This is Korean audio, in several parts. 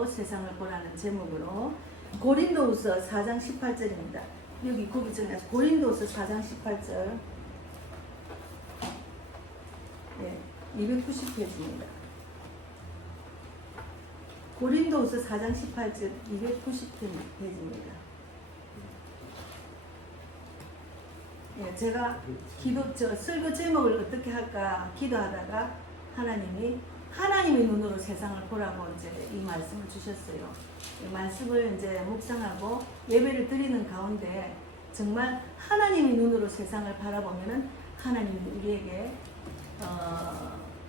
눈으로 세상을 보라는 제목으로 고린도후서 4장 18절입니다. 여기 거기 전에 고린도후서 4장 18절 290페이지입니다. 고린도후서 4장 18절 290페이지입니다. 제가 설교 제목을 어떻게 할까 기도하다가 하나님의 눈으로 세상을 보라고 이제 이 말씀을 주셨어요. 이 말씀을 이제 묵상하고 예배를 드리는 가운데 정말 하나님의 눈으로 세상을 바라보면은 하나님이 우리에게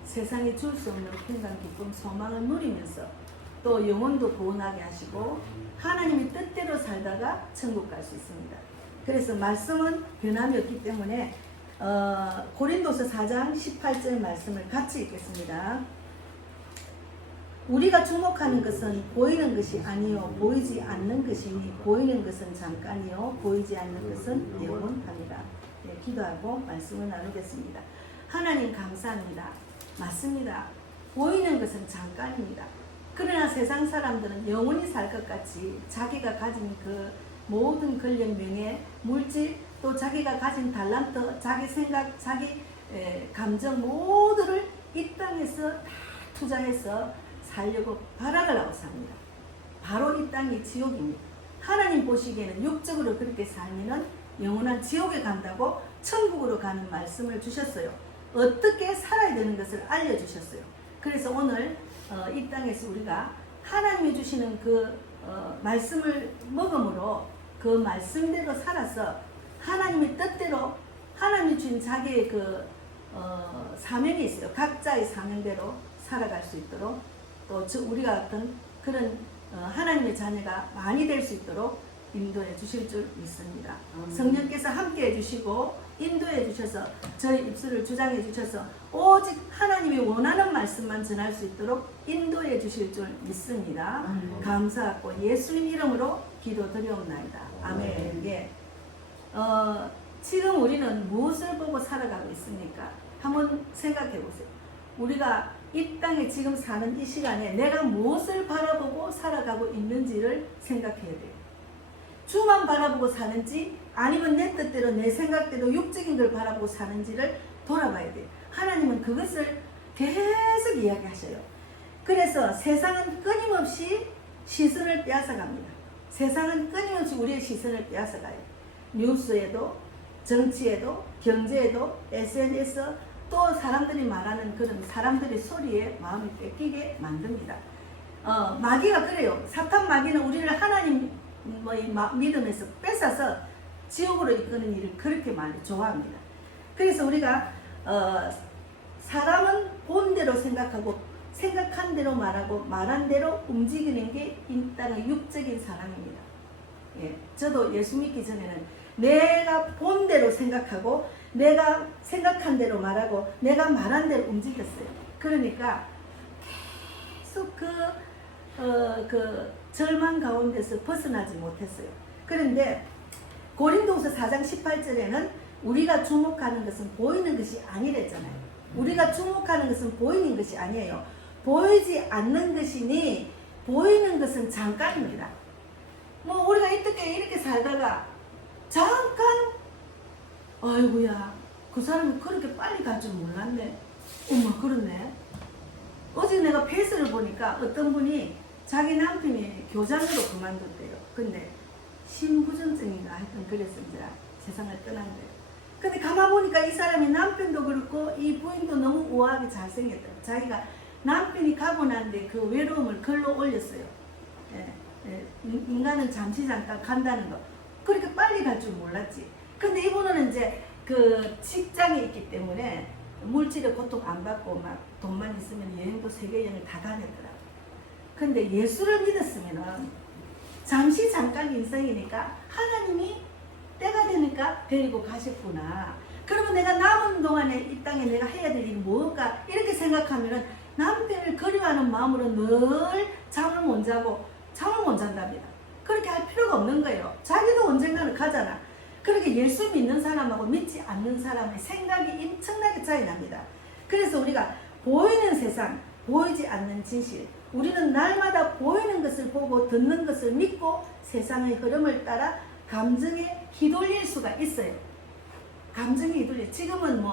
세상에 줄 수 없는 평강, 기쁨, 소망을 누리면서 또 영혼도 구원하게 하시고 하나님의 뜻대로 살다가 천국 갈 수 있습니다. 그래서 말씀은 변함이 없기 때문에 고린도서 4장 18절 말씀을 같이 읽겠습니다. 우리가 주목하는 것은 보이는 것이 아니요 보이지 않는 것이니 보이는 것은 잠깐이요 보이지 않는 것은 영원합니다. 기도하고 말씀을 나누겠습니다. 하나님 감사합니다. 맞습니다. 보이는 것은 잠깐입니다. 그러나 세상 사람들은 영원히 살 것 같이 자기가 가진 그 모든 권력, 명예, 물질, 또 자기가 가진 달란트, 자기 생각, 자기 감정 모두를 이 땅에서 다 투자해서 살려고 발악을 하고 삽니다. 바로 이 땅이 지옥입니다. 하나님 보시기에는 육적으로 그렇게 살면은 영원한 지옥에 간다고 천국으로 가는 말씀을 주셨어요. 어떻게 살아야 되는 것을 알려주셨어요. 그래서 오늘 이 땅에서 우리가 하나님이 주시는 그 말씀을 먹음으로 그 말씀대로 살아서 하나님의 뜻대로 하나님이 주신 자기의 그 사명이 있어요. 각자의 사명대로 살아갈 수 있도록 또 우리가 어떤 그런 하나님의 자녀가 많이 될 수 있도록 인도해 주실 줄 믿습니다. 성령께서 함께 해주시고 인도해 주셔서 저희 입술을 주장해 주셔서 오직 하나님이 원하는 말씀만 전할 수 있도록 인도해 주실 줄 믿습니다. 감사하고 예수님 이름으로 기도드리옵나이다. 아멘. 예. 지금 우리는 무엇을 보고 살아가고 있습니까? 한번 생각해 보세요. 우리가 이 땅에 지금 사는 이 시간에 내가 무엇을 바라보고 살아가고 있는지를 생각해야 돼요. 주만 바라보고 사는지 아니면 내 뜻대로 내 생각대로 육적인 걸 바라보고 사는지를 돌아봐야 돼요. 하나님은 그것을 계속 이야기하셔요. 그래서 세상은 끊임없이 시선을 빼앗아갑니다. 세상은 끊임없이 우리의 시선을 빼앗아가요. 뉴스에도 정치에도 경제에도 SNS 또 사람들이 말하는 그런 사람들의 소리에 마음이 뺏기게 만듭니다. 마귀가 그래요. 사탄 마귀는 우리를 하나님 믿음에서 뺏어서 지옥으로 이끄는 일을 그렇게 많이 좋아합니다. 그래서 우리가 사람은 본 대로 생각하고 생각한 대로 말하고 말한 대로 움직이는 게 이 땅의 육적인 사람입니다. 예, 저도 예수 믿기 전에는 내가 본 대로 생각하고 내가 생각한 대로 말하고 내가 말한 대로 움직였어요. 그러니까 계속 그 절망 가운데서 벗어나지 못했어요. 그런데 고린도후서 4장 18절에는 우리가 주목하는 것은 보이는 것이 아니랬잖아요. 우리가 주목하는 것은 보이는 것이 아니에요. 보이지 않는 것이니 보이는 것은 잠깐입니다. 뭐 우리가 이렇게 살다가 잠깐 아이고야 그 사람이 그렇게 빨리 갈 줄 몰랐네. 어머 그렇네. 어제 내가 페이스를 보니까 어떤 분이 자기 남편이 교장으로 그만뒀대요. 근데 심부전증인가 하여튼 그래서 이제 세상을 떠난 거예요. 근데 가만 보니까 이 사람이 남편도 그렇고 이 부인도 너무 우아하게 잘생겼대요. 자기가 남편이 가고 난데 그 외로움을 글로 올렸어요. 인간은 잠시 잠깐 간다는 거. 그렇게 빨리 갈 줄 몰랐지. 근데 이분은 이제 그 직장에 있기 때문에 물질의 고통 안 받고 막 돈만 있으면 여행도 세계 여행을 다 다녔더라고요. 근데 예수를 믿었으면은 잠시 잠깐 인생이니까 하나님이 때가 되니까 데리고 가셨구나. 그러면 내가 남은 동안에 이 땅에 내가 해야 될 일이 뭘까? 이렇게 생각하면은 남편을 그리워하는 마음으로 늘 잠을 못 자고 잠을 못 잔답니다. 그렇게 할 필요가 없는 거예요. 자기도 언젠가는 가잖아. 그렇게 예수 믿는 사람하고 믿지 않는 사람의 생각이 엄청나게 차이 납니다. 그래서 우리가 보이는 세상, 보이지 않는 진실, 우리는 날마다 보이는 것을 보고 듣는 것을 믿고 세상의 흐름을 따라 감정에 휘둘릴 수가 있어요. 감정에 휘둘려. 지금은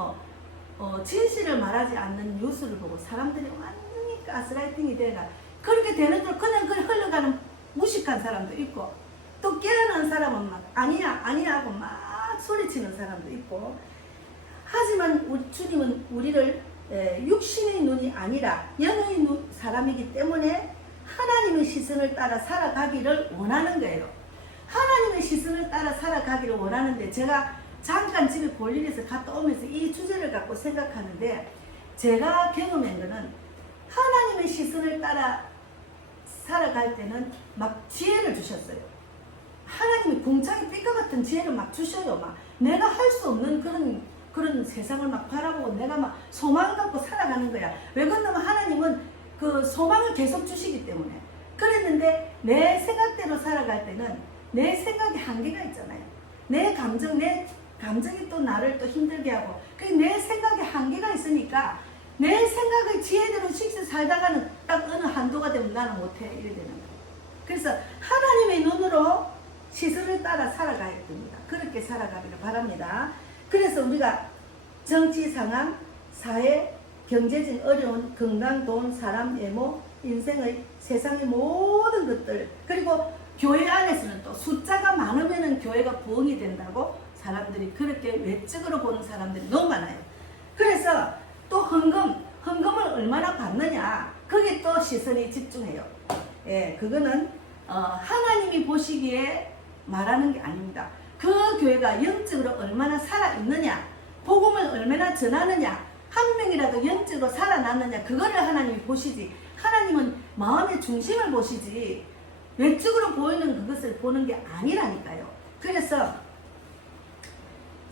진실을 말하지 않는 뉴스를 보고 사람들이 완전히 가스라이팅이 되가 그렇게 되는 걸 그냥 흘러가는 무식한 사람도 있고, 또 깨어난 사람은 막 아니야 하고 막 소리치는 사람도 있고. 하지만 주님은 우리를 육신의 눈이 아니라 영의 사람이기 때문에 하나님의 시선을 따라 살아가기를 원하는 거예요. 하나님의 시선을 따라 살아가기를 원하는데, 제가 잠깐 집에 볼일에서 갔다 오면서 이 주제를 갖고 생각하는데, 제가 경험한 거는 하나님의 시선을 따라 살아갈 때는 막 지혜를 주셨어요. 하나님이 공창에 삐까 같은 지혜를 막 주셔요. 막 내가 할 수 없는 그런 세상을 막 바라보고 내가 막 소망을 갖고 살아가는 거야. 왜 그러냐면 하나님은 그 소망을 계속 주시기 때문에. 그랬는데 내 생각대로 살아갈 때는 내 생각에 한계가 있잖아요. 내 감정이 또 나를 또 힘들게 하고, 내 생각에 한계가 있으니까 내 생각의 지혜대로 직접 살다가는 딱 어느 한도가 되면 나는 못해 이래 되는 거예요. 그래서 하나님의 눈으로 시선을 따라 살아가야 됩니다. 그렇게 살아가기를 바랍니다. 그래서 우리가 정치 상황, 사회, 경제적 어려운, 건강, 돈, 사람, 외모, 인생의 세상의 모든 것들, 그리고 교회 안에서는 또 숫자가 많으면 교회가 부흥이 된다고 사람들이 그렇게 외적으로 보는 사람들이 너무 많아요. 그래서 또 헌금을 얼마나 받느냐, 거기에 또 시선이 집중해요. 예, 그거는 하나님이 보시기에 말하는 게 아닙니다. 그 교회가 영적으로 얼마나 살아있느냐, 복음을 얼마나 전하느냐, 한 명이라도 영적으로 살아났느냐, 그거를 하나님이 보시지, 하나님은 마음의 중심을 보시지 외적으로 보이는 그것을 보는 게 아니라니까요. 그래서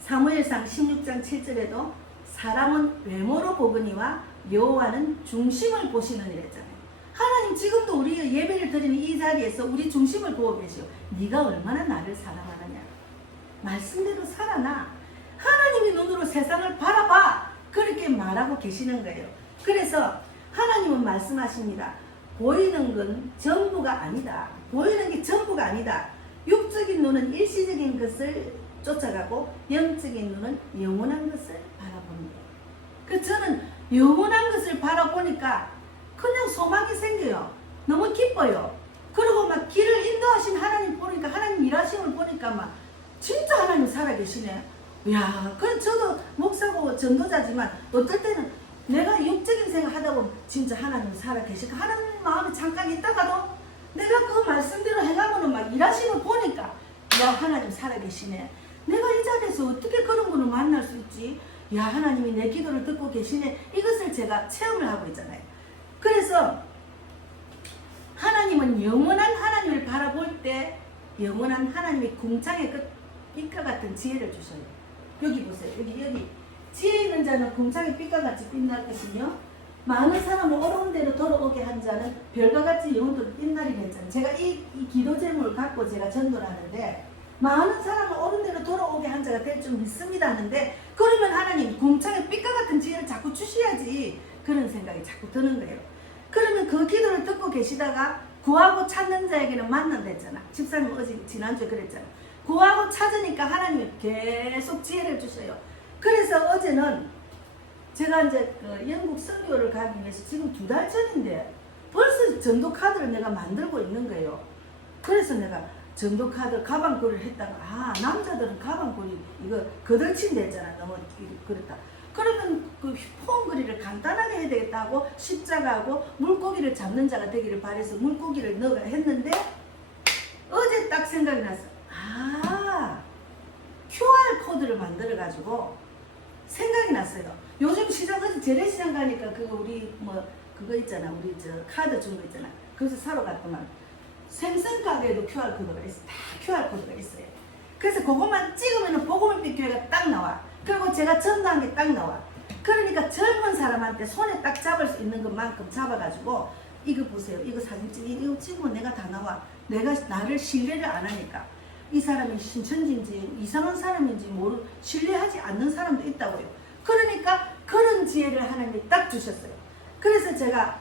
사무엘상 16장 7절에도 사람은 외모로 보거니와 여호와는 중심을 보시느니라 했잖아요. 하나님 지금도 우리 예배를 드리는 이 자리에서 우리 중심을 보고 계시오. 네가 얼마나 나를 사랑하느냐, 말씀대로 살아나, 하나님의 눈으로 세상을 바라봐, 그렇게 말하고 계시는 거예요. 그래서 하나님은 말씀하십니다. 보이는 건 전부가 아니다. 보이는 게 전부가 아니다. 육적인 눈은 일시적인 것을 쫓아가고 영적인 눈은 영원한 것을 바라보는 거예요. 그래서 저는 영원한 것을 바라보니까 그냥 소망이 생겨요. 너무 기뻐요. 그리고 막 길을 인도하신 하나님 보니까, 하나님 일하심을 보니까 막 진짜 하나님 살아계시네. 이야, 그래 저도 목사고 전도자지만 어떨 때는 내가 육적인 생각 하다 보면 진짜 하나님 살아계실까 하는 마음이 잠깐 있다가도 내가 그 말씀대로 해가면 막 일하시는 보니까 야, 하나님 살아계시네. 내가 이 자리에서 어떻게 그런 분을 만날 수 있지? 야, 하나님이 내 기도를 듣고 계시네. 이것을 제가 체험을 하고 있잖아요. 그래서 하나님은 영원한 하나님을 바라볼 때 영원한 하나님이 궁창의 그 빛과 같은 지혜를 주셔요. 여기 보세요. 여기 지혜 있는 자는 궁창의 빛과 같이 빛나거든요. 많은 사람을 옳은 대로 돌아오게 한 자는 별과 같이 영혼도 빛나리라 했잖아요. 제가 이 기도 제목을 갖고 제가 전도를 하는데, 많은 사람을 옳은 대로 돌아오게 한 자가 될 줄 믿습니다 하는데, 그러면 하나님 궁창의 빛과 같은 지혜를 자꾸 주셔야지, 그런 생각이 자꾸 드는 거예요. 그러면 그 기도를 듣고 계시다가 구하고 찾는 자에게는 만난다 했잖아. 집사님 어제 지난주에 그랬잖아. 구하고 찾으니까 하나님이 계속 지혜를 주셔요. 그래서 어제는 제가 이제 그 영국 선교를 가기 위해서 지금 2달 전인데 벌써 전도 카드를 내가 만들고 있는 거예요. 그래서 내가 전도 카드 가방거리를 했다가, 남자들은 가방거리 이거 거들친다 했잖아. 너무 그렇다. 그러면 그 포옹거리를 간단하게 해야 되겠다고 십자가하고 물고기를 잡는 자가 되기를 바래서 물고기를 넣어가 했는데, 어제 딱 생각이 났어. QR 코드를 만들어 가지고 생각이 났어요. 요즘 시장, 어제 재래시장 가니까 그거 우리 그거 있잖아, 우리 저 카드 준 거 있잖아. 그래서 사러 갔더만 생선 가게에도 QR 코드가 있어. 다 QR 코드가 있어요. 그래서 그것만 찍으면 복음의 교회가 딱 나와. 그리고 제가 전도한 게 딱 나와. 그러니까 젊은 사람한테 손에 딱 잡을 수 있는 것만큼 잡아가지고, 이거 보세요. 이거 사진 이거 찍으면 내가 다 나와. 내가 나를 신뢰를 안 하니까. 이 사람이 신천지인지 이상한 사람인지 신뢰하지 않는 사람도 있다고요. 그러니까 그런 지혜를 하나님이 딱 주셨어요. 그래서 제가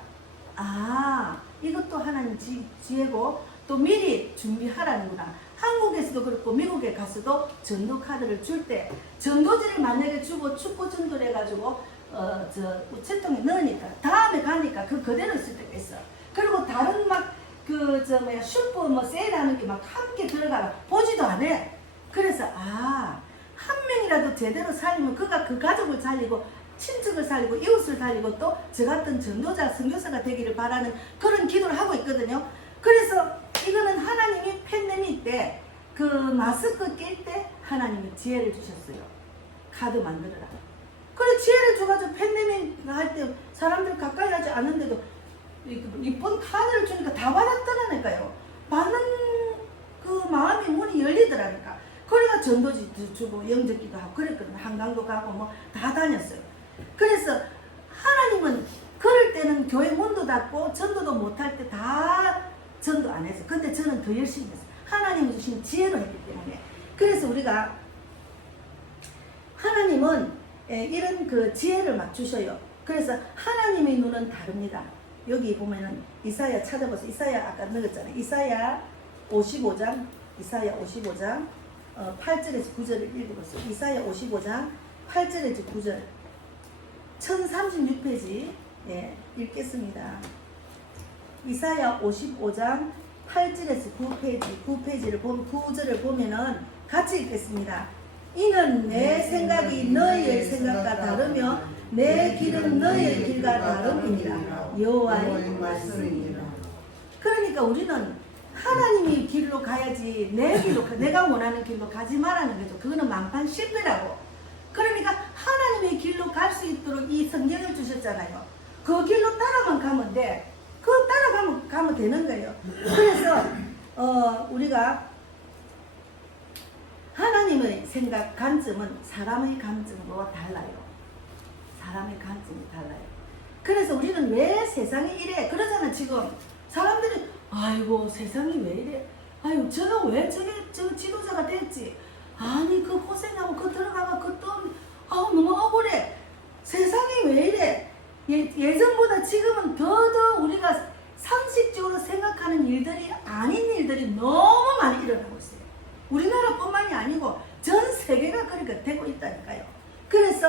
이것도 하나님 지혜고 또 미리 준비하라는구나. 한국에서도 그렇고 미국에 가서도 전도 카드를 줄 때 전도지를 만약에 주고 축구 전도를 해가지고 우체통에 넣으니까 다음에 가니까 그 그대로 쓸 때가 있어. 그리고 다른 슈퍼 세일하는 게 막 함께 들어가라 보지도 않아. 그래서 한 명이라도 제대로 살리면 그가 그 가족을 살리고 친척을 살리고 이웃을 살리고 또 저 같은 전도자 선교사가 되기를 바라는 그런 기도를 하고 있거든요. 그래서 이거는 하나님이 팬데믹 때 그 마스크 낄 때 하나님이 지혜를 주셨어요. 카드 만들어라. 그래 지혜를 줘가지고 팬데믹 할 때 사람들 가까이 하지 않는데도 이쁜 카드를 주니까 다 받았더라니까요. 받는 그 마음이 문이 열리더라니까. 그래가 전도지도 주고 영접기도 하고 그랬거든요. 한강도 가고 뭐 다 다녔어요. 그래서 하나님은 그럴 때는 교회 문도 닫고 전도도 못할 때 다 전도 안 했어요. 근데 저는 더 열심히 했어요. 하나님이 주신 지혜로 했기 때문에. 그래서 우리가 하나님은 이런 그 지혜를 막 주셔요. 그래서 하나님의 눈은 다릅니다. 여기 보면은 이사야 찾아보세요. 이사야 아까 넣었잖아요. 이사야 55장 8절에서 9절을 읽어보세요. 이사야 55장 8절에서 9절 1036페이지 읽겠습니다. 이사야 55장 8절에서 9페이지를 보면 9절을 보면은 같이 읽겠습니다. 이는 내 생각이 너희의 생각과 다르며 내 길은 너희의 길과 다름이니라. 여호와의 말씀이니라. 그러니까 우리는 하나님의 길로 가야지 내 길로 내가 원하는 길로 가지 말라는 거죠. 그거는 만판 실패라고. 그러니까 하나님의 길로 갈 수 있도록 이 성경을 주셨잖아요. 그 길로 따라만 가면 돼. 그 따라가면 되는 거예요. 그래서 우리가 하나님의 생각 관점은 사람의 관점과 달라요. 사람의 관점이 달라요. 그래서 우리는 왜 세상이 이래? 그러잖아. 지금 사람들이 아이고 세상이 왜 이래? 아유 저가 왜 저 지도자가 됐지? 아니 그 고생하고 그 들어가고 그 또 너무 억울해. 세상이 왜 이래? 예전보다 지금은 더더 우리가 상식적으로 생각하는 일들이 아닌 일들이 너무 많이 일어나고 있어요. 우리나라뿐만이 아니고 전 세계가 그렇게 되고 있다니까요. 그래서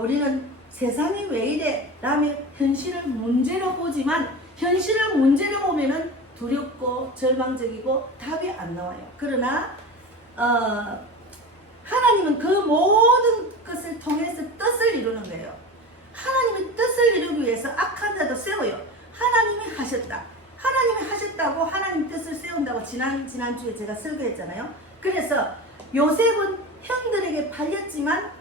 우리는 세상이 왜 이래? 라며 현실을 문제로 보지만 현실을 문제로 보면은 두렵고 절망적이고 답이 안 나와요. 그러나 하나님은 그 모든 것을 통해서 뜻을 이루는 거예요. 하나님의 뜻을 이루기 위해서 악한 자도 세워요. 하나님이 하셨다. 하나님이 하셨다고 하나님 뜻을 세운다고 지난주에 제가 설교했잖아요. 그래서 요셉은 형들에게 팔렸지만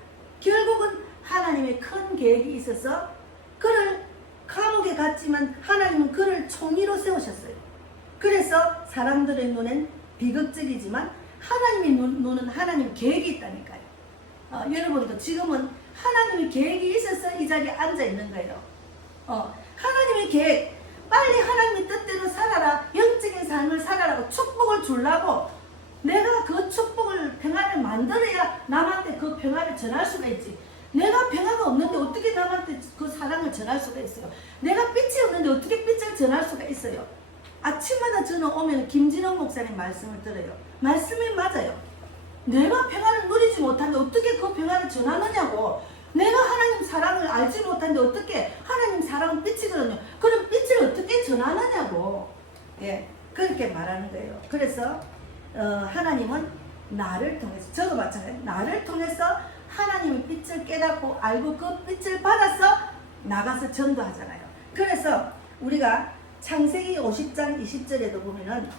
결국은 하나님의 큰 계획이 있어서 그를 감옥에 갔지만 하나님은 그를 총리로 세우셨어요. 그래서 사람들의 눈엔 비극적이지만 하나님의 눈은 하나님 계획이 있다니까요. 여러분도 지금은 하나님의 계획이 있어서 이 자리에 앉아 있는 거예요. 하나님의 계획, 빨리 하나님의 뜻대로 살아라, 영적인 삶을 살아라고 축복을 주려고 내가 그 축복을 평화를 만들어야 남한테 그 평화를 전할 수가 있지. 내가 평화가 없는데 어떻게 남한테 그 사랑을 전할 수가 있어요? 내가 빛이 없는데 어떻게 빛을 전할 수가 있어요? 아침마다 저는 오면 김진영 목사님 말씀을 들어요. 말씀이 맞아요. 내가 평화를 누리지 못하는데 어떻게 그 평화를 전하느냐고. 내가 하나님 사랑을 알지 못하는데 어떻게 하나님 사랑은 빛이거든요. 그럼 빛을 어떻게 전하느냐고. 그렇게 말하는 거예요. 그래서 하나님은 나를 통해서, 저도 마찬가지예요. 나를 통해서 하나님의 빛을 깨닫고 알고 그 빛을 받아서 나가서 전도하잖아요. 그래서 우리가 창세기 50장 20절에도 보면은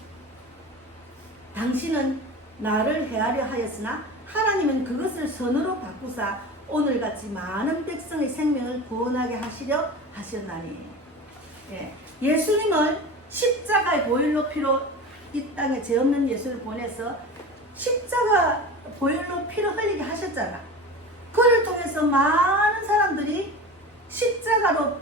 당신은 나를 헤아려 하였으나 하나님은 그것을 선으로 바꾸사 오늘같이 많은 백성의 생명을 구원하게 하시려 하셨나니. 예수님을 십자가의 보혈로 피로 이 땅에 죄 없는 예수를 보내서 십자가 보혈로 피를 흘리게 하셨잖아. 그를 통해서 많은 사람들이 십자가로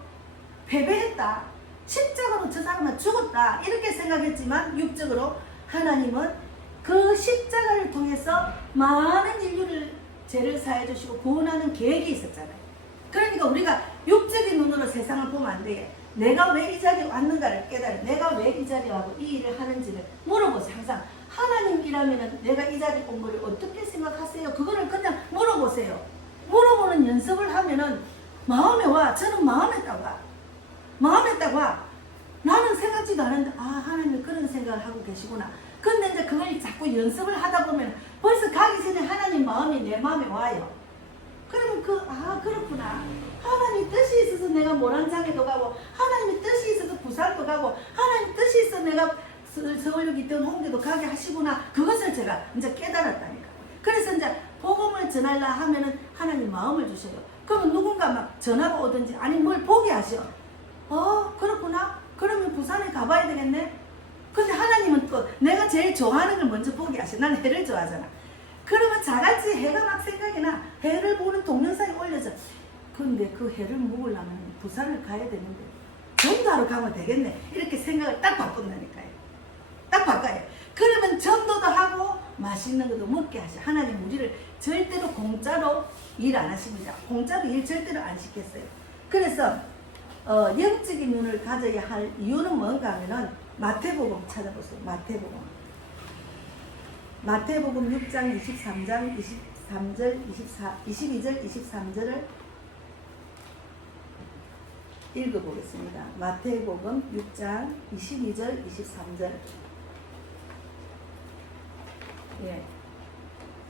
패배했다. 십자가로 저 사람은 죽었다. 이렇게 생각했지만 육적으로 하나님은 그 십자가를 통해서 많은 인류를 죄를 사해 주시고 구원하는 계획이 있었잖아요. 그러니까 우리가 육적인 눈으로 세상을 보면 안 돼. 내가 왜 이 자리에 왔는가를 깨달아. 내가 왜 이 자리에 와고 이 일을 하는지를 물어보세요. 항상 하나님이라면 내가 이 자리에 온 거를 어떻게 생각하세요? 그거를 그냥 물어보세요. 물어보는 연습을 하면은 마음에 와. 저는 마음에 딱 와. 마음에 딱 와. 나는 생각지도 않았는데 하나님 그런 생각을 하고 계시구나. 근데 이제 그걸 자꾸 연습을 하다 보면 벌써 가기 전에 하나님 마음이 내 마음에 와요. 그러면 그렇구나. 하나님 뜻이 있어서 내가 모란장에도 가고, 하나님의 뜻이 있어서 부산도 가고, 하나님 뜻이 있어서 내가 서울역 있던 홍대도 가게 하시구나. 그것을 제가 이제 깨달았다니까. 그래서 이제 복음을 전하려 하면은 하나님 마음을 주셔요. 그러면 누군가 막 전화가 오든지 아니 뭘 보게 하셔. 그렇구나. 그러면 부산에 가봐야 되겠네. 근데 하나님은 또 내가 제일 좋아하는 걸 먼저 보게 하셔. 난 해를 좋아하잖아. 그러면 자갈치 해가 막 생각이 나. 해를 보는 동영상이 올려져. 근데 그 해를 먹으려면 부산을 가야 되는데 전도하러 가면 되겠네. 이렇게 생각을 딱 바꾼다니까요. 딱 바꿔요. 그러면 전도도 하고 맛있는 것도 먹게 하셔. 하나님 우리를 절대로 공짜로 일 안 하십니다. 공짜로 일 절대로 안 시켰어요. 그래서 영적인 눈을 가져야 할 이유는 뭔가 하면은 마태복음 찾아보세요. 마태복음 6장 23장 23절 22절 23절을 읽어보겠습니다. 마태복음 6장 22절 23절.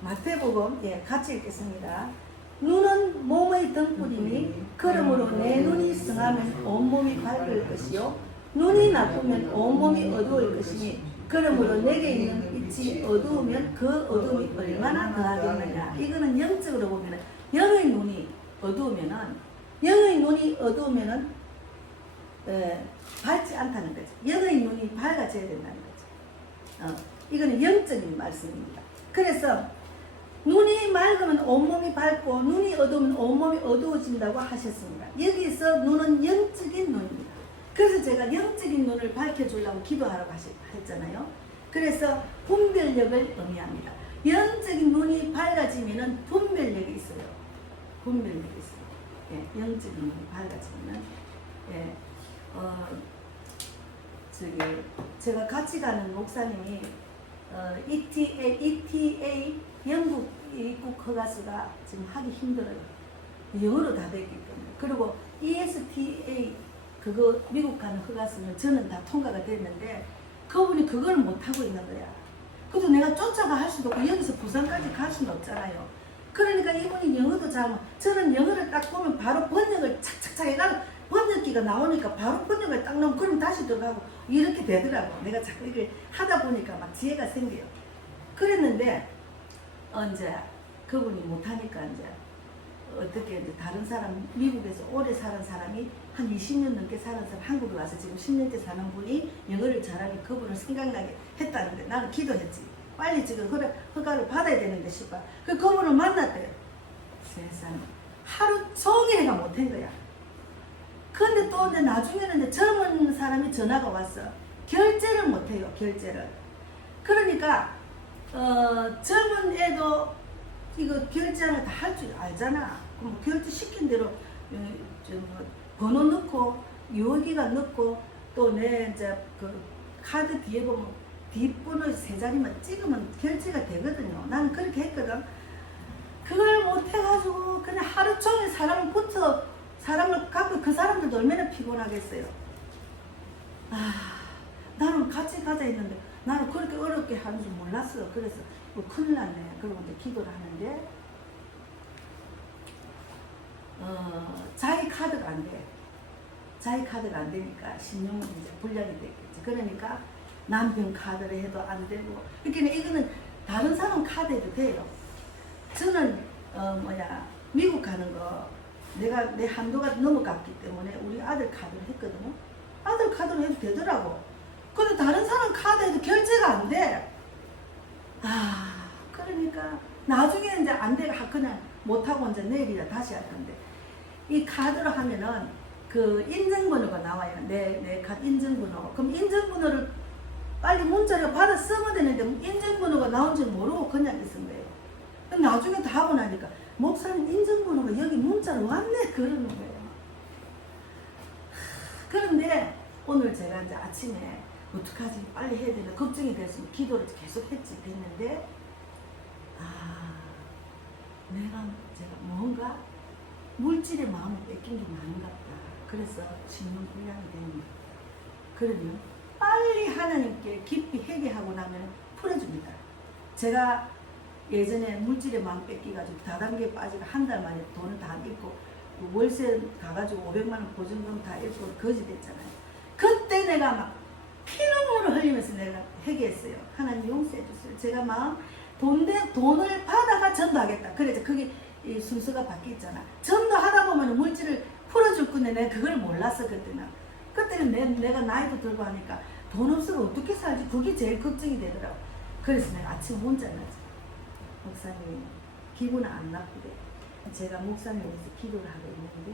마태복음 같이 읽겠습니다. 눈은 몸의 등불이니 그러므로 내 눈이 성하면 온몸이 밝을 것이요 눈이 나쁘면 온몸이 어두울 것이니 그러므로 내게 있는 빛이 어두우면 그 어둠이 얼마나 더하겠느냐. 이거는 영적으로 보면 영의 눈이 어두우면은 밝지 않다는 거죠. 영의 눈이 밝아져야 된다는 거죠. 이거는 영적인 말씀입니다. 그래서 눈이 맑으면 온몸이 밝고 눈이 어두우면 온몸이 어두워진다고 하셨습니다. 여기서 눈은 영적인 눈입니다. 그래서 제가 영적인 눈을 밝혀주려고 기도하라고 했잖아요. 그래서 분별력을 의미합니다. 영적인 눈이 밝아지면 분별력이 있어요. 분별력이 있어요. 영적인 눈이 밝아지면 제가 같이 가는 목사님이 ETA 영국 입국 허가서가 지금 하기 힘들어요. 영어로 다 되기 때문에. 그리고 ESTA 그거 미국 가는 허가서는 저는 다 통과가 됐는데 그분이 그걸 못하고 있는 거야. 그래도 내가 쫓아가 할 수도 없고 여기서 부산까지 갈 수는 없잖아요. 그러니까 이분이 영어도 잘 저는 영어를 딱 보면 바로 번역을 착착착 해가지고 번역기가 나오니까 바로 번역을 딱 넣으면 그럼 다시 들어가고 이렇게 되더라고. 내가 자꾸 이걸 하다 보니까 막 지혜가 생겨요. 그랬는데 이제 그분이 못하니까 이제 어떻게 이제 다른 사람 미국에서 오래 사는 사람이 한 20년 넘게 사는 사람 한국에 와서 지금 10년째 사는 분이 영어를 잘하니 그분을 생각나게 했다는데 나는 기도했지. 빨리 지금 허가를 받아야 되는데 싶어. 그분을 만났대요. 세상에 하루 종일 해가 못한 거야. 근데 또 이제 나중에는 이제 젊은 사람이 전화가 왔어. 결제를 못해요. 결제를. 그러니까 젊은 애도 이거 결제하는 다 할 줄 알잖아. 그럼 결제 시킨 대로 번호 넣고 유효기간 넣고 또 내 이제 그 카드 뒤에 보면 뒷번호 3자리만 찍으면 결제가 되거든요. 나는 그렇게 했거든. 그걸 못해가지고 그냥 하루 종일 사람을 갖고 그 사람들도 얼마나 피곤하겠어요. 나는 같이 가자 했는데 나는 그렇게 어렵게 하는 줄 몰랐어. 그래서 큰일 났네. 그러고 이제 기도를 하는데 자기 카드가 안 돼. 자기 카드가 안 되니까 신용은 이제 불량이 됐겠지. 그러니까 남편 카드를 해도 안 되고. 그러니까 이거는 다른 사람 카드 해도 돼요. 저는 미국 가는 거 내 한도가 넘어갔기 때문에 우리 아들 카드를 했거든요. 아들 카드로 해도 되더라고. 근데 다른 사람 카드 해도 결제가 안 돼. 그러니까 나중에 이제 안 돼. 그냥 못하고 이제 내일이라 다시 할 건데. 이 카드로 하면은 그 인증번호가 나와요. 내 카드 인증번호. 그럼 인증번호를 빨리 문자로 받아 쓰면 되는데 인증번호가 나온 줄 모르고 그냥 있은 거예요. 그럼 나중에 다 하고 나니까 목사님 인증번호가 여기 문자로 왔네. 그러는 거예요. 그런데 오늘 제가 이제 아침에 어떡하지 빨리 해야 되나 걱정이 돼서 기도를 계속 했는데 제가 뭔가 물질의 마음을 뺏긴 게 많은 것 같다. 그래서 신용불량이 됩니다. 그러면 빨리 하나님께 깊이 회개하고 나면 풀어줍니다. 제가 예전에 물질의 마음 뺏기가지고 다단계에 빠지고 한 달 만에 돈을 다 잃고 월세 가가지고 500만 원 보증금 다 잃고 거지 됐잖아요. 그때 내가 막 피눈물을 흘리면서 내가 회개했어요. 하나님 용서해 주세요. 제가 막 돈을 받아가 전도하겠다. 그래서 그게 이 순서가 바뀌었잖아. 전도하다 보면 물질을 풀어줄 건데 내가 그걸 몰랐어 그때는 내가 나이도 들고 하니까 돈 없으면 어떻게 살지 그게 제일 걱정이 되더라고. 그래서 내가 아침 혼자 나지. 목사님 기분은 안 나쁘게 제가 목사님에서 기도를 하고 있는데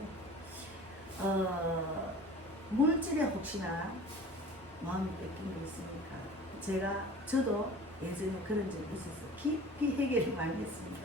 물질에 혹시나 마음이 뺏긴 게 있으니까 저도 예전에 그런 적이 있어서 깊이 회개를 많이 했습니다.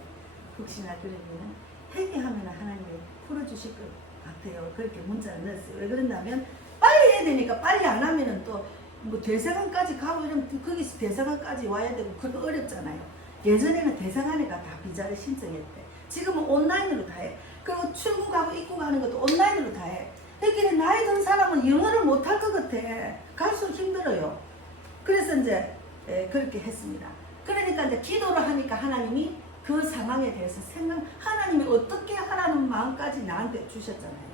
혹시나 그러면 회개하면 하나님이 풀어주실 것 같아요. 그렇게 문자를 넣었어요. 왜 그런다면 빨리 해야 되니까 빨리 안 하면은 또 뭐 대사관까지 가고 이러면 거기서 대사관까지 와야 되고 그거 어렵잖아요. 예전에는 대사관에가 다 비자를 신청했대. 지금은 온라인으로 다 해. 그리고 출국하고 입국하는 것도 온라인으로 다 해. 그러니까 나이 든 사람은 영어를 못할 것 같아. 갈수록 힘들어요. 그래서 이제 그렇게 했습니다. 그러니까 이제 기도를 하니까 하나님이 그 상황에 대해서 하나님이 어떻게 하라는 마음까지 나한테 주셨잖아요.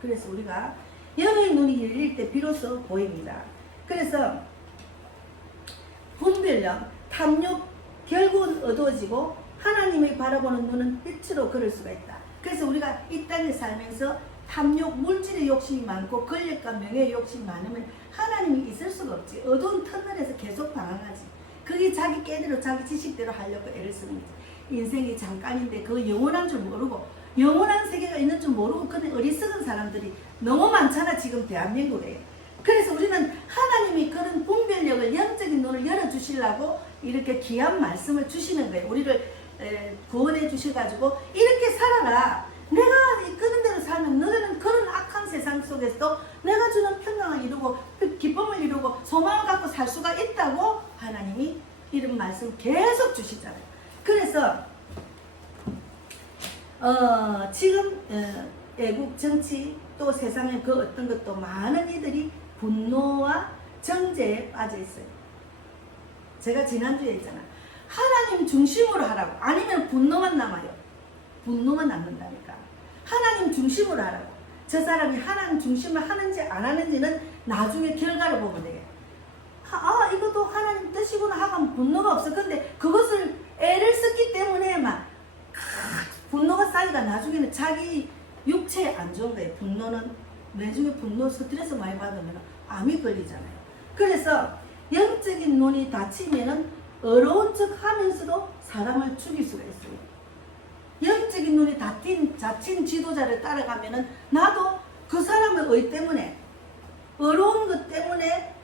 그래서 우리가 영의 눈이 열릴 때 비로소 보입니다. 그래서 분별력, 탐욕 결국은 어두워지고 하나님이 바라보는 눈은 빛으로 걸을 수가 있다. 그래서 우리가 이 땅에 살면서 탐욕, 물질의 욕심이 많고 권력과 명예의 욕심이 많으면 하나님이 있을 수가 없지. 어두운 터널에서 계속 방황하지. 그게 자기 깨대로 자기 지식대로 하려고 애를 쓰는 거지. 인생이 잠깐인데 그 영원한 줄 모르고 영원한 세계가 있는 줄 모르고 그런 어리석은 사람들이 너무 많잖아 지금 대한민국에. 그래서 우리는 하나님이 그런 분별력을 영적인 눈을 열어주시려고 이렇게 귀한 말씀을 주시는 거예요. 우리를 구원해 주셔가지고 이렇게 살아라. 내가 그런 대로 살면 너희는 그런 악한 세상 속에서도 내가 주는 평강을 이루고 기쁨을 이루고 소망을 갖고 살 수가 있다고 하나님이 이런 말씀 계속 주시잖아요. 그래서 지금 애국 정치 또 세상에 그 어떤 것도 많은 이들이 분노와 정죄에 빠져 있어요. 제가 지난주에 했잖아. 하나님 중심으로 하라고. 아니면 분노만 남아요. 분노만 남는다니까. 하나님 중심으로 하라고. 저 사람이 하나님 중심을 하는지 안 하는지는 나중에 결과를 보면 돼. 이것도 하나님 뜻이구나 하고 분노가 없어. 근데 그것을 애를 썼기 때문에 막 분노가 쌓이가 나중에는 자기 육체에 안 좋은 거예요. 분노는 나중에 분노 스트레스 많이 받으면 암이 걸리잖아요. 그래서 영적인 눈이 닫히면은 어려운 척 하면서도 사람을 죽일 수가 있어요. 영적인 눈이 닫힌 지도자를 따라가면은 나도 그 사람의 의 때문에 어려운 것 때문에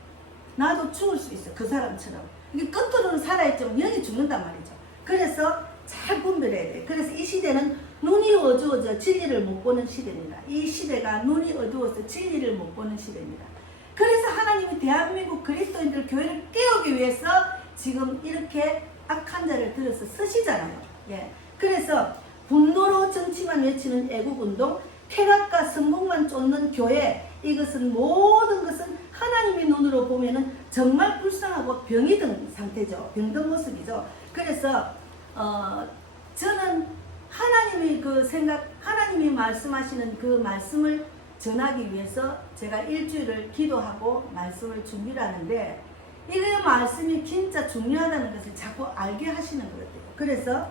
나도 죽을 수 있어. 그 사람처럼. 이게 끝으로는 살아있지만 영이 죽는단 말이죠. 그래서 잘 분별해야 돼. 그래서 이 시대는 눈이 어두워져 진리를 못 보는 시대입니다. 이 시대가 눈이 어두워서 진리를 못 보는 시대입니다. 그래서 하나님이 대한민국 그리스도인들 교회를 깨우기 위해서 지금 이렇게 악한 자를 들어서 쓰시잖아요. 예. 그래서 분노로 정치만 외치는 애국운동, 쾌락과 성공만 쫓는 교회, 이것은 모든 것은 하나님의 눈으로 보면은 정말 불쌍하고 병이 든 상태죠. 병든 모습이죠. 그래서 저는 하나님의 하나님이 말씀하시는 그 말씀을 전하기 위해서 제가 일주일을 기도하고 말씀을 준비를 하는데 이 말씀이 진짜 중요하다는 것을 자꾸 알게 하시는 것 같아요. 그래서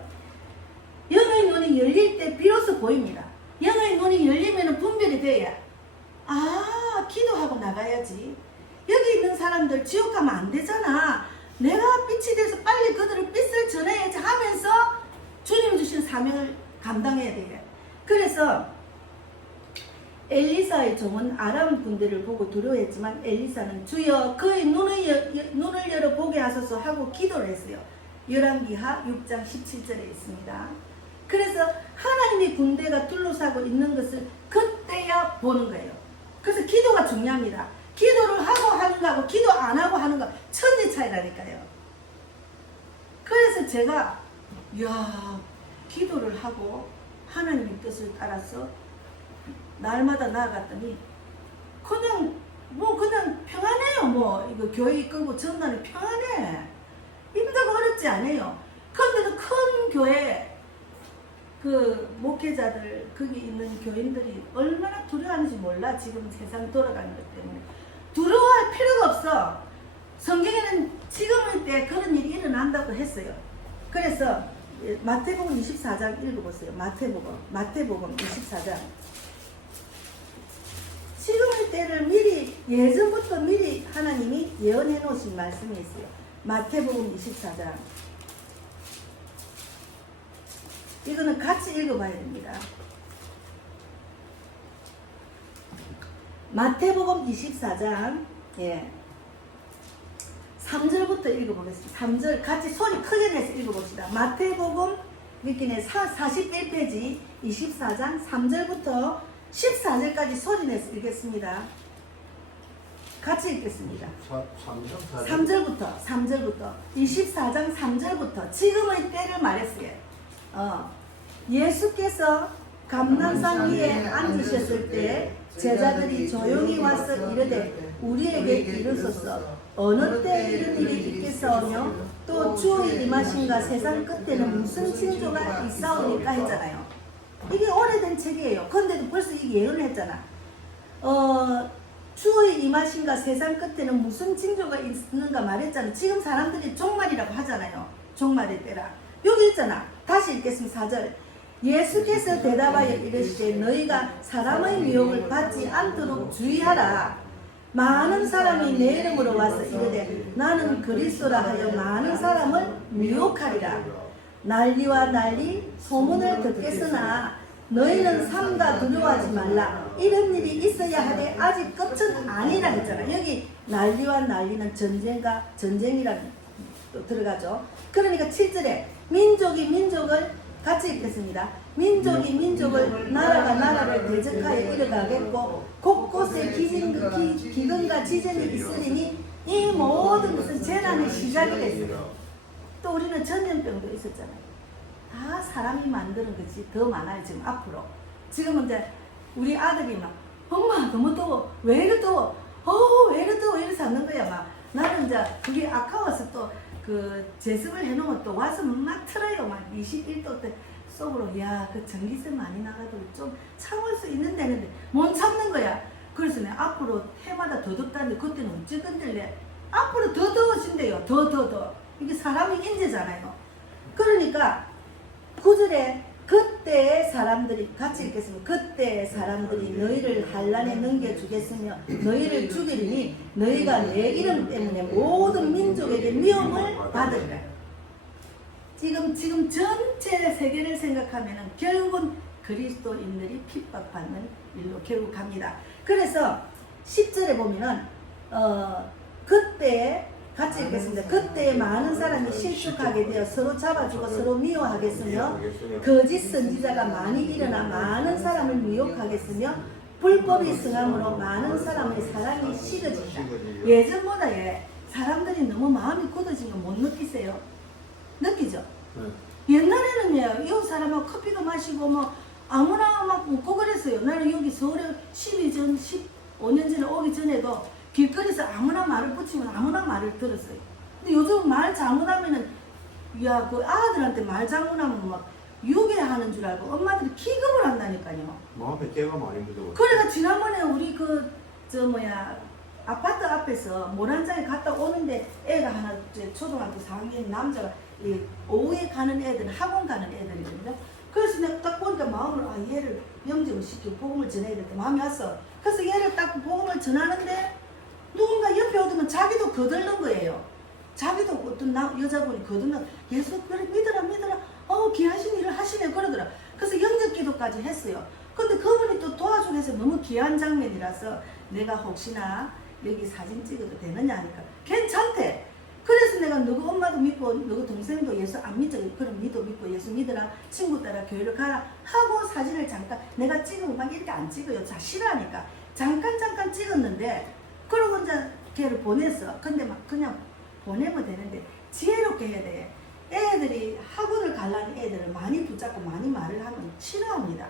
영의 눈이 열릴 때 비로소 보입니다. 영의 눈이 열리면 분별이 돼야 기도하고 나가야지. 여기 있는 사람들 지옥 가면 안 되잖아. 내가 빛이 돼서 빨리 그들을 빛을 전해야지 하면서 주님 주신 사명을 감당해야 돼요. 그래서 엘리사의 종은 아람 군대를 보고 두려워했지만 엘리사는 주여 그의 눈을 열어 보게 하소서 하고 기도를 했어요. 열왕기하 6장 17절에 있습니다. 그래서 하나님의 군대가 둘러싸고 있는 것을 그때야 보는 거예요. 그래서 기도가 중요합니다. 기도를 하고 하는 거하고 기도 안 하고 하는 거 천지 차이라니까요. 그래서 제가 이야, 기도를 하고 하나님의 뜻을 따라서 날마다 나아갔더니 그냥 평안해요. 이거 교회 이끌고 전단이 평안해. 힘들고 어렵지 않아요. 그런데도 큰 교회 그 목회자들 거기 있는 교인들이 얼마나 두려워하는지 몰라. 지금 세상 돌아가는 것 때문에 두려워할 필요가 없어. 성경에는 지금의 때 그런 일이 일어난다고 했어요. 그래서 마태복음 24장 읽어보세요. 마태복음 24장. 지금의 때를 미리 예전부터 미리 하나님이 예언해 놓으신 말씀이 있어요. 마태복음 24장. 이거는 같이 읽어봐야 됩니다. 마태복음 24장 3절부터 읽어보겠습니다. 3절 같이 소리 크게 내서 읽어봅시다. 마태복음 41페이지 24장 3절부터 14절까지 소리 내서 읽겠습니다. 같이 읽겠습니다. 3절부터 24장 3절부터 지금의 때를 말했어요. 예수께서 감람산 위에 앉으셨을 때 제자들이 조용히 와서 이르되 우리에게 이르소서 어느 때 이런 일이 있겠사오며 또 주의 임하심과 세상 끝에는 무슨 징조가 있사오니까 했잖아요. 이게 오래된 책이에요. 그런데도 벌써 이게 예언을 했잖아. 주의 임하심과 세상 끝에는 무슨 징조가 있는가 말했잖아. 지금 사람들이 종말이라고 하잖아요. 종말의 때라. 여기 있잖아. 다시 읽겠습니다. 4절. 예수께서 대답하여 이르시되 너희가 사람의 미혹을 받지 않도록 주의하라. 많은 사람이 내 이름으로 와서 이르되 나는 그리스도라 하여 많은 사람을 미혹하리라. 난리와 난리 소문을 듣겠으나 너희는 삼가 두려워하지 말라. 이런 일이 있어야 하되 아직 끝은 아니라 했잖아. 여기 난리와 난리는 전쟁이라는 또 들어가죠. 그러니까 7절에 민족이 민족을 같이 읽겠습니다. 민족이 민족을 나라가 나라를 대적하여 이르가겠고 곳곳에 기근과 지전이 있으리니 이 모든 것은 재난의 시작이 됐어요. 또 우리는 전염병도 있었잖아요. 다 사람이 만드는 것이 더 많아요. 지금 앞으로. 지금은 이제 우리 아들이 막 엄마 너무 더워. 왜 이래 더워? 왜 이래 더워? 이래서 하는 거야. 막 나는 이제 그게 아까워서 또 그 제습을 해놓으면 또 와서 막 틀어요. 막 21도 때 속으로 그 전기세 많이 나가도 좀 참을 수 있는 데는데 못 참는 거야. 그래서 내가 앞으로 해마다 더 덥다는데 그때는 어찌 건들래? 앞으로 더 더워진대요. 더. 이게 사람이 인재잖아요. 그러니까 9절에 그때의 사람들이 같이 읽겠습니다. 그때의 사람들이 너희를 환난에 넘겨주겠으며 너희를 죽이리니 너희가 내 이름 때문에 모든 민족에게 미움을 받으리라. 지금 전체 세계를 생각하면 결국은 그리스도인들이 핍박받는 일로 결국 갑니다. 그래서 10절에 보면은 그때 같이 읽겠습니다. 그때 많은 사람이 실족하게 되어 서로 잡아주고 서로 미워하겠으며 거짓 선지자가 많이 일어나 많은 사람을 미혹하겠으며 불법이 승함으로 많은 사람의 사랑이 식어진다. 예전보다 사람들이 너무 마음이 굳어진 거 못 느끼세요? 느끼죠? 옛날에는 이웃 사람하고 커피도 마시고 뭐 아무나 막 웃고 그랬어요. 나는 여기 서울에 15년 전에 오기 전에도 길거리에서 아무나 말을 붙이면 아무나 말을 들었어요. 근데 요즘 말 잘못하면은 그 아들한테 말 잘못하면 막 유괴하는 줄 알고 엄마들이 기겁을 한다니까요. 마음에 깨가 많이 묻어. 그래가 지난번에 우리 아파트 앞에서 모란장에 갔다 오는데 애가 하나 초등학교 4학년 남자가 오후에 가는 애들 학원 가는 애들이거든요. 그래서 내가 딱 보니까 마음을 얘를 영접을 시키고 복음을 전해야 될 때 마음이 왔어. 그래서 얘를 딱 복음을 전하는데 누군가 옆에 오더면 자기도 거들는 거예요. 자기도 어떤 여자분이 거들면 예수 그래 믿어라 귀하신 일을 하시네 그러더라. 그래서 영접 기도까지 했어요. 근데 그분이 또 도와주고 해서 너무 귀한 장면이라서 내가 혹시나 여기 사진 찍어도 되느냐 하니까 괜찮대. 그래서 내가 너희 엄마도 믿고 너희 동생도 예수 안 믿죠? 그럼 니도 믿고 예수 믿어라. 친구 따라 교회를 가라 하고 사진을 잠깐 내가 찍으면 막 이렇게 안 찍어요. 자 싫어하니까 잠깐 찍었는데 그러고 이제 걔를 보냈어. 근데 막 그냥 보내면 되는데 지혜롭게 해야 돼. 애들이 학원을 가려는 애들을 많이 붙잡고 많이 말을 하면 싫어합니다.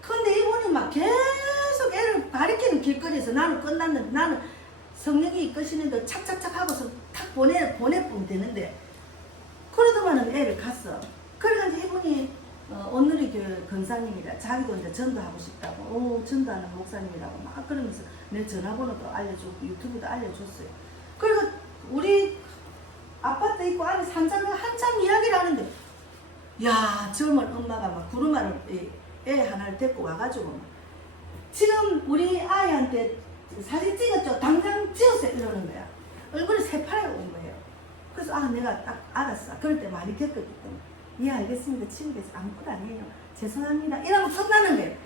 근데 이분이 막 계속 애를 가리키는 길거리에서 나는 끝났는데 나는 성령이 이끄시는데 착착착 하고서 탁 보내보면 되는데 그러더만은 애를 갔어. 그래가지고 이분이 오늘의 교회 권사님이라 자기도 이제 전도하고 싶다고 전도하는 목사님이라고 막 그러면서 내 전화번호도 알려주고 유튜브도 알려줬어요. 그리고 우리 아파트 있고 안에 한참 이야기를 하는데 야 젊은 엄마가 막 구루마를 애 하나를 데리고 와가지고 지금 우리 아이한테 사진 찍었죠? 당장 찍었어요 이러는 거야. 얼굴이 새파랗게 온 거예요. 그래서 내가 딱 알았어. 그럴 때 많이 겪었기 때문에 예 알겠습니다. 치우겠어. 아무것도 아니에요. 죄송합니다. 이러고 끝나는 거예요.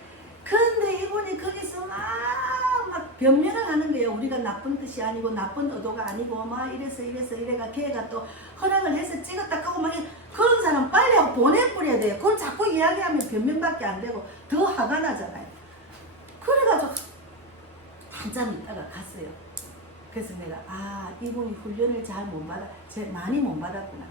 근데 이분이 거기서 막 변명을 하는 거예요. 우리가 나쁜 뜻이 아니고 나쁜 의도가 아니고 막 이래가 걔가 또 허락을 해서 찍었다 하고 막 그런 사람 빨리 하고 보내버려야 돼요. 그걸 자꾸 이야기하면 변명밖에 안 되고 더 화가 나잖아요. 그래가지고 한참 있다가 갔어요. 그래서 내가 이분이 훈련을 잘 못 받아 많이 못 받았구나.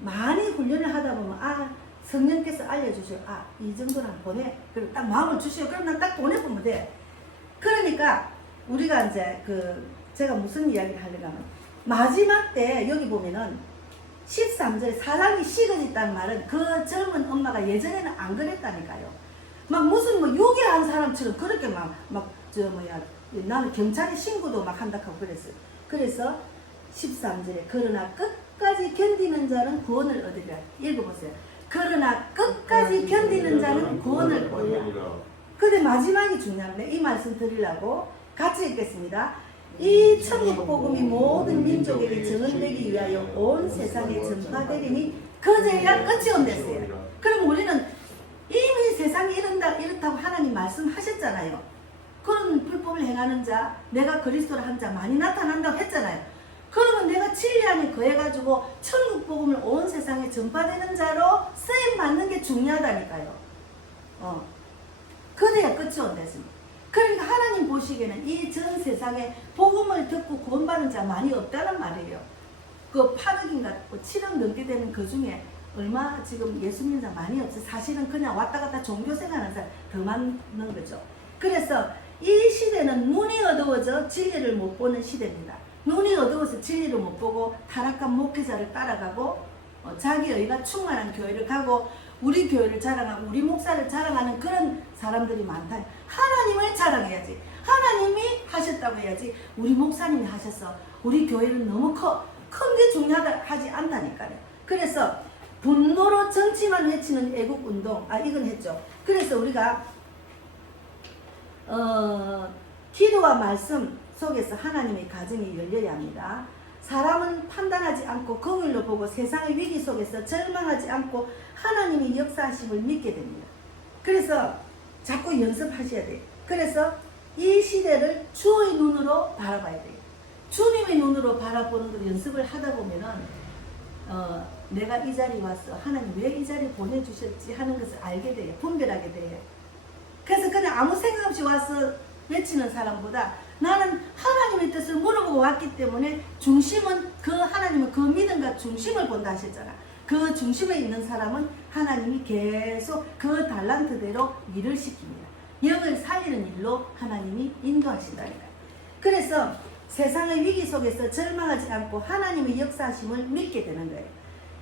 많이 훈련을 하다 보면 성령께서 알려주시오. 이 정도는 보내. 그리고 딱 마음을 주시오. 그럼 난 딱 보내보면 돼. 그러니까 우리가 이제 제가 무슨 이야기를 하려고 하면 마지막 때 여기 보면은 13절에 사랑이 식어졌다는 말은 그 젊은 엄마가 예전에는 안 그랬다니까요. 막 무슨 유괴한 사람처럼 그렇게 나는 경찰에 신고도 막 한다고 그랬어요. 그래서 13절에 그러나 끝까지 견디는 자는 구원을 얻으리라. 읽어보세요. 그러나 끝까지 견디는 자는 구원을 얻으리라. 근데 마지막이 중요합니다. 이 말씀 드리려고 같이 읽겠습니다. 이 천국 복음이 모든 민족에게 전언되기 위하여 온 세상에 전파되리니 그제야 끝이 온댔어요. 그럼 우리는 이미 세상이 이렇다고 하나님 말씀하셨잖아요. 그런 불법을 행하는 자, 내가 그리스도를 한 자 많이 나타난다고 했잖아요. 그러면 내가 진리 안에 거해가지고 천국 복음을 온 세상에 전파되는 자로 쓰임 받는 게 중요하다니까요. 그래야 끝이 온댔습니다. 그러니까 하나님 보시기에는 이 전 세상에 복음을 듣고 구원받은 자 많이 없다는 말이에요. 그 8억인가 7억 넘게 되는 그 중에 얼마 지금 예수 믿는 자 많이 없어요. 사실은 그냥 왔다 갔다 종교생활하는 사람 더 많은 거죠. 그래서 이 시대는 눈이 어두워져 진리를 못 보는 시대입니다. 눈이 어두워서 진리를 못 보고 타락한 목회자를 따라가고 자기의가 충만한 교회를 가고 우리 교회를 자랑하고 우리 목사를 자랑하는 그런 사람들이 많다. 하나님을 자랑해야지. 하나님이 하셨다고 해야지. 우리 목사님이 하셨어. 우리 교회는 너무 큰 게 중요하다 하지 않다니까요. 그래서 분노로 정치만 외치는 애국운동 이건 했죠. 그래서 우리가 기도와 말씀 속에서 하나님의 가정이 열려야 합니다. 사람은 판단하지 않고 긍휼로 보고 세상의 위기 속에서 절망하지 않고 하나님의 역사하심을 믿게 됩니다. 그래서 자꾸 연습하셔야 돼요. 그래서 이 시대를 주의 눈으로 바라봐야 돼요. 주님의 눈으로 바라보는 걸 연습을 하다 보면은 내가 이 자리에 왔어. 하나님 왜 이 자리에 보내주셨지 하는 것을 알게 돼요. 분별하게 돼요. 그래서 그냥 아무 생각 없이 와서 외치는 사람보다 나는 하나님의 뜻을 물어보고 왔기 때문에 중심은 하나님은 그 믿음과 중심을 본다 하셨잖아. 그 중심에 있는 사람은 하나님이 계속 그 달란트대로 일을 시킵니다. 영을 살리는 일로 하나님이 인도하신다니까. 그래서 세상의 위기 속에서 절망하지 않고 하나님의 역사하심을 믿게 되는 거예요.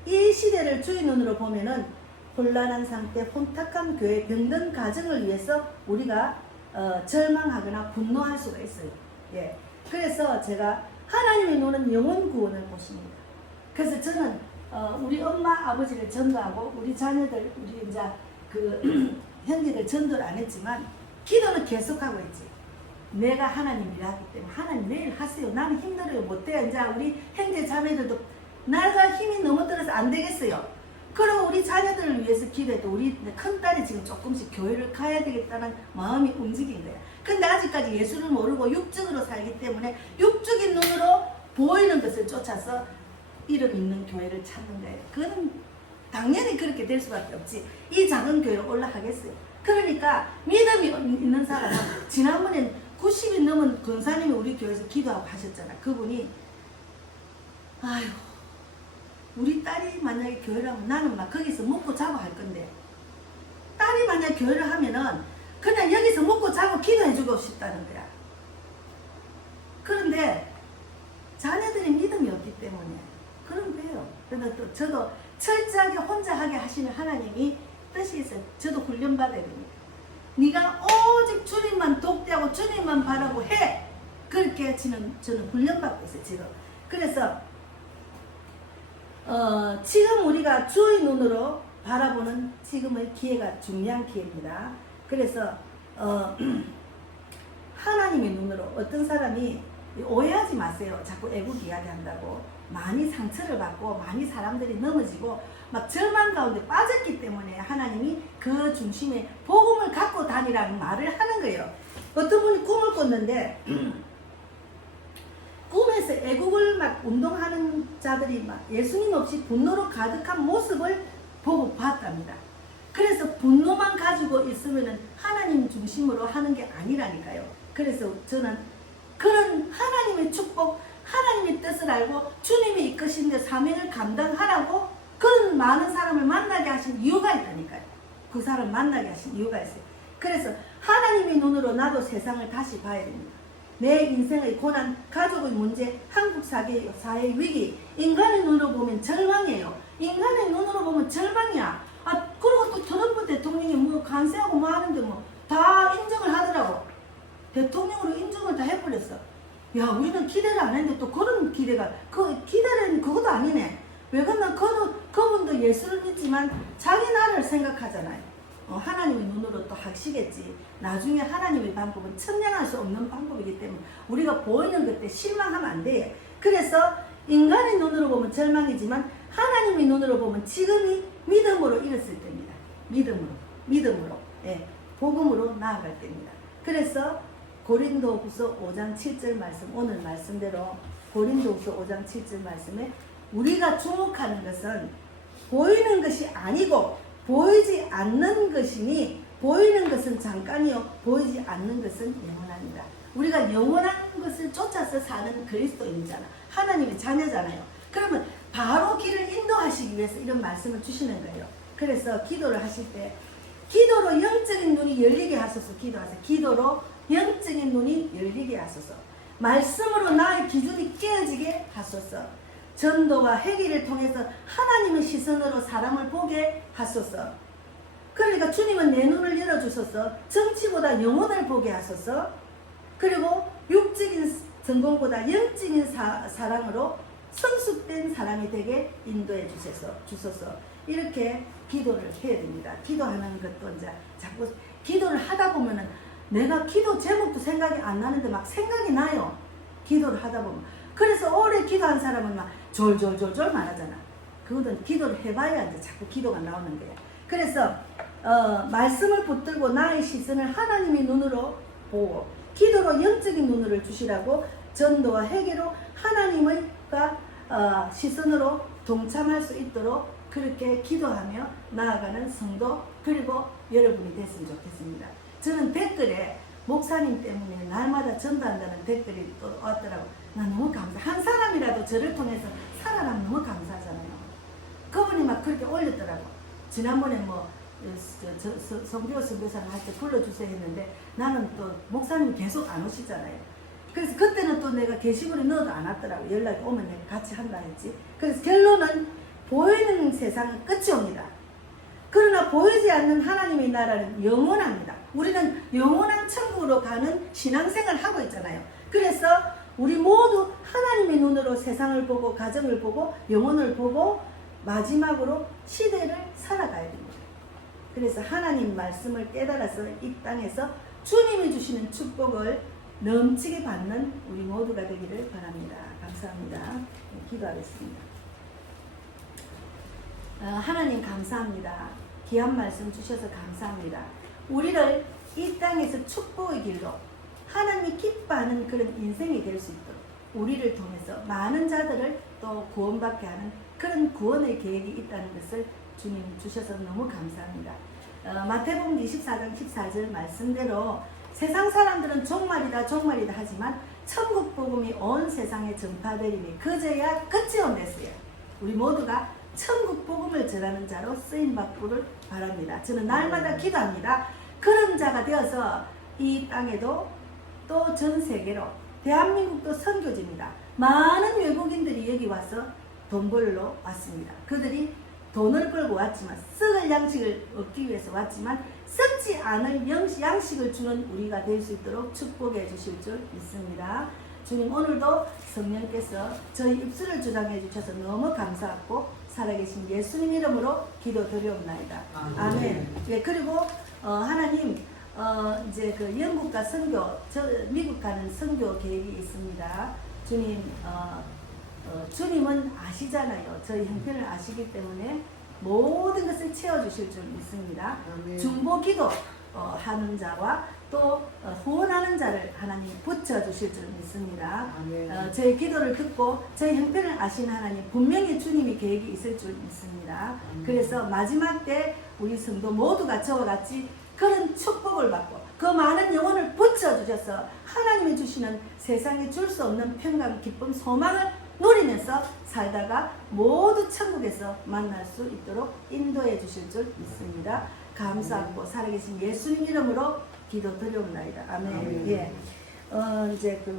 이 시대를 주의 눈으로 보면은 혼란한 상태, 혼탁한 교회, 병든 가정을 위해서 우리가 절망하거나 분노할 수가 있어요. 예. 그래서 제가 하나님의 눈은 영혼 구원을 보십니다. 그래서 저는 우리 엄마 아버지를 전도하고 우리 자녀들 우리 이제 형제들 전도를 안 했지만 기도는 계속하고 있지. 내가 하나님 일하기 때문에 하나님 내일 하세요. 나는 힘들어요. 못해요. 이제 우리 형제 자매들도 내가 힘이 너무 들어서 안 되겠어요. 그리고 우리 자녀들을 위해서 기도해도 우리 큰딸이 지금 조금씩 교회를 가야 되겠다는 마음이 움직인 거야. 근데 아직까지 예수를 모르고 육적으로 살기 때문에 육적인 눈으로 보이는 것을 쫓아서 이름 있는 교회를 찾는 거예요. 그거는 당연히 그렇게 될 수밖에 없지. 이 작은 교회로 올라가겠어요. 그러니까 믿음이 있는 사람은 지난번엔 90이 넘은 권사님이 우리 교회에서 기도하고 하셨잖아. 그분이 아유 우리 딸이 만약에 교회를 하면 나는 막 거기서 먹고 자고 할 건데 딸이 만약에 교회를 하면은 그냥 여기서 먹고 자고 기도해주고 싶다는 거야. 그런데 자녀들이 믿음이 없기 때문에 그런 거예요. 그런데 또 저도 철저하게 혼자 하게 하시는 하나님이 뜻이 있어요. 저도 훈련받아야 됩니다. 네가 오직 주님만 독대하고 주님만 바라고 해. 그렇게 저는 훈련받고 있어요. 지금. 그래서 지금 우리가 주의 눈으로 바라보는 지금의 기회가 중요한 기회입니다. 그래서 하나님의 눈으로 어떤 사람이 오해하지 마세요. 자꾸 애국 이야기한다고 많이 상처를 받고 많이 사람들이 넘어지고 막 절망 가운데 빠졌기 때문에 하나님이 그 중심에 복음을 갖고 다니라는 말을 하는 거예요. 어떤 분이 꿈을 꿨는데 꿈에서 애국을 막 운동하는 자들이 막 예수님 없이 분노로 가득한 모습을 보고 봤답니다. 그래서 분노만 가지고 있으면은 하나님 중심으로 하는 게 아니라니까요. 그래서 저는 그런 하나님의 축복, 하나님의 뜻을 알고 주님이 이끄시는데 사명을 감당하라고 그런 많은 사람을 만나게 하신 이유가 있다니까요. 그 사람 만나게 하신 이유가 있어요. 그래서 하나님의 눈으로 나도 세상을 다시 봐야 됩니다. 내 인생의 고난, 가족의 문제, 한국 사회의 위기, 인간의 눈으로 보면 절망이에요. 인간의 눈으로 보면 절망이야. 그리고 또 트럼프 대통령이 뭐 간세하고 뭐 하는데 뭐 다 인정을 하더라고. 대통령으로 인정을 다 해버렸어. 야, 우리는 기대를 안 했는데 또 그런 기대가, 기대는 그것도 아니네. 왜 그러면 그분도 예수를 믿지만 자기 나라를 생각하잖아요. 하나님의 눈으로 또 하시겠지. 나중에 하나님의 방법은 측량할 수 없는 방법이기 때문에 우리가 보이는 그때 실망하면 안 돼요. 그래서 인간의 눈으로 보면 절망이지만 하나님의 눈으로 보면 지금이 믿음으로 일었을 때입니다. 믿음으로, 예, 복음으로 나아갈 때입니다. 그래서 고린도후서 5장 7절 말씀, 오늘 말씀대로 고린도후서 5장 7절 말씀에 우리가 주목하는 것은 보이는 것이 아니고 보이지 않는 것이니 보이는 것은 잠깐이요 보이지 않는 것은 영원합니다. 우리가 영원한 것을 쫓아서 사는 그리스도인이잖아. 하나님의 자녀잖아요. 그러면 바로 길을 인도하시기 위해서 이런 말씀을 주시는 거예요. 그래서 기도를 하실 때 기도로 영적인 눈이 열리게 하소서. 기도하세요. 기도로 영적인 눈이 열리게 하소서. 말씀으로 나의 기준이 깨어지게 하소서. 전도와 회개를 통해서 하나님의 시선으로 사람을 보게 하소서. 그러니까 주님은 내 눈을 열어주소서. 정치보다 영혼을 보게 하소서. 그리고 육적인 성공보다 영적인 사랑으로 성숙된 사람이 되게 인도해 주소서. 이렇게 기도를 해야 됩니다. 기도하는 것도 이제 자꾸 기도를 하다 보면은 내가 기도 제목도 생각이 안 나는데 막 생각이 나요. 기도를 하다 보면. 그래서 오래 기도한 사람은 막 졸졸졸졸 말하잖아. 그거는 기도를 해봐야 이제 자꾸 기도가 나오는 거야. 그래서 말씀을 붙들고 나의 시선을 하나님의 눈으로 보고 기도로 영적인 눈을 주시라고 전도와 회개로 하나님의 시선으로 동참할 수 있도록 그렇게 기도하며 나아가는 성도 그리고 여러분이 됐으면 좋겠습니다. 저는 댓글에 목사님 때문에 날마다 전도한다는 댓글이 또 왔더라고. 나 너무 감사. 한 사람이라도 저를 통해서 살아나면 너무 감사하잖아요. 그분이 막 그렇게 올렸더라고. 지난번에 뭐 성교 선교사를 할 때 불러주세요 했는데 나는 또 목사님이 계속 안 오시잖아요. 그래서 그때는 또 내가 게시물에 넣어도 안 왔더라고. 연락이 오면 내가 같이 한다 했지. 그래서 결론은 보이는 세상은 끝이 옵니다. 그러나 보이지 않는 하나님의 나라는 영원합니다. 우리는 영원한 천국으로 가는 신앙생활을 하고 있잖아요. 그래서 우리 모두 하나님의 눈으로 세상을 보고 가정을 보고 영혼을 보고 마지막으로 시대를 살아가야 됩니다. 그래서 하나님 말씀을 깨달아서 이 땅에서 주님이 주시는 축복을 넘치게 받는 우리 모두가 되기를 바랍니다. 감사합니다. 기도하겠습니다. 하나님 감사합니다. 귀한 말씀 주셔서 감사합니다. 우리를 이 땅에서 축복의 길로 하나님이 기뻐하는 그런 인생이 될 수 있도록 우리를 통해서 많은 자들을 또 구원받게 하는 그런 구원의 계획이 있다는 것을 주님 주셔서 너무 감사합니다. 마태복음 24장 14절 말씀대로 세상 사람들은 종말이다 종말이다 하지만 천국 복음이 온 세상에 전파되리니 그제야 끝이 온댔어요. 우리 모두가 천국 복음을 전하는 자로 쓰임받기를 바랍니다. 저는 날마다 기도합니다. 그런 자가 되어서 이 땅에도 또 전 세계로 대한민국도 선교지입니다. 많은 외국인들이 여기 와서 돈 벌러 왔습니다. 그들이 돈을 벌고 왔지만 썩을 양식을 얻기 위해서 왔지만 썩지 않을 양식을 주는 우리가 될 수 있도록 축복해 주실 줄 믿습니다. 주님 오늘도 성령께서 저희 입술을 주장해 주셔서 너무 감사하고 살아계신 예수님 이름으로 기도드리옵나이다. 아멘. 예, 그리고 하나님 이제 그 영국과 선교, 미국 가는 선교 계획이 있습니다. 주님 주님은 아시잖아요. 저희 형편을 아시기 때문에 모든 것을 채워주실 줄 믿습니다. 아멘. 중보 기도 하는 자와 또 후원하는 자를 하나님 붙여주실 줄 믿습니다. 아멘. 저희 기도를 듣고 저희 형편을 아시는 하나님 분명히 주님이 계획이 있을 줄 믿습니다. 그래서 마지막 때 우리 성도 모두가 저와 같이 그런 축복을 받고 그 많은 영혼을 붙여주셔서 하나님이 주시는 세상에 줄 수 없는 평강, 기쁨, 소망을 누리면서 살다가 모두 천국에서 만날 수 있도록 인도해 주실 줄 믿습니다. 감사하고 살아계신 예수님 이름으로 기도드리옵나이다. 아멘. 아멘. 예. 이제 그